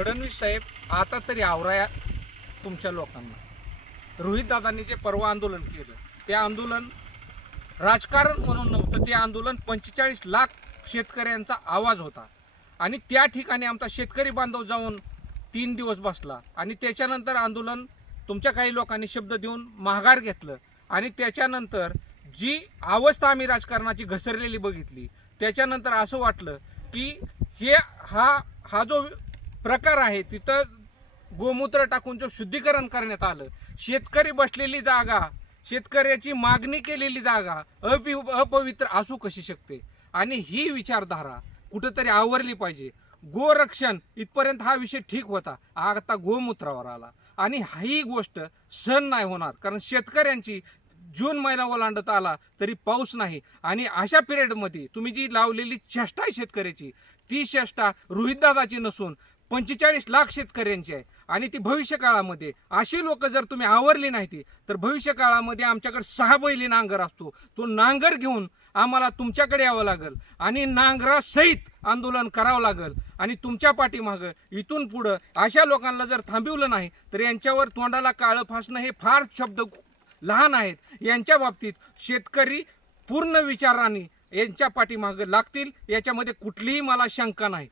फडणवीस साहेब आता तरी आवराया तुमच्या लोकांना. रोहितदादांनी जे परवा आंदोलन केलं ते आंदोलन राजकारण म्हणून नव्हतं. ते आंदोलन 45 लाख शेतकऱ्यांचा आवाज होता आणि त्या ठिकाणी आमचा शेतकरी बांधव जाऊन 3 दिवस बसला आणि त्याच्यानंतर आंदोलन तुमच्या काही लोकांनी शब्द देऊन माघार घेतलं आणि त्याच्यानंतर जी अवस्था आम्ही राजकारणाची घसरलेली बघितली त्याच्यानंतर असं वाटलं की हा जो प्रकार आहे तिथं गोमूत्र टाकून जो शुद्धीकरण करण्यात आलं, शेतकरी बसलेली जागा, शेतकऱ्याची मागणी केलेली जागा अपवित्र असू कशी शकते आणि ही विचारधारा कुठंतरी आवरली पाहिजे. गोरक्षण इथपर्यंत हा विषय ठीक होता, आता गोमूत्रावर आला आणि ही गोष्ट सहन नाही होणार. कारण शेतकऱ्यांची जून महिना ओलांडत आला तरी पाऊस नाही आणि अशा पिरियडमध्ये तुम्ही जी लावलेली चेष्टा आहे शेतकऱ्याची, ती चेष्टा रोहितदादाची नसून 45 लाख शेतकऱ्यांची आहे आणि ती भविष्य काळामध्ये अशी लोक जर तुम्ही आवरली नाही तर भविष्य काळामध्ये आमच्याकडे 6 बैली नांगर असतो, तो नांगर घेऊन आम्हाला तुमच्याकडे यावं लागेल आणि नांगरासहित आंदोलन करावं लागेल आणि तुमच्या पाठीमागं इथून पुढं अशा लोकांना जर थांबवलं नाही तर यांच्यावर तोंडाला काळं फासणं हे फार शब्द लहान आहेत. यांच्या बाबतीत शेतकरी पूर्ण विचाराने यांच्या पाठीमागं लागतील याच्यामध्ये कुठलीही मला शंका नाही.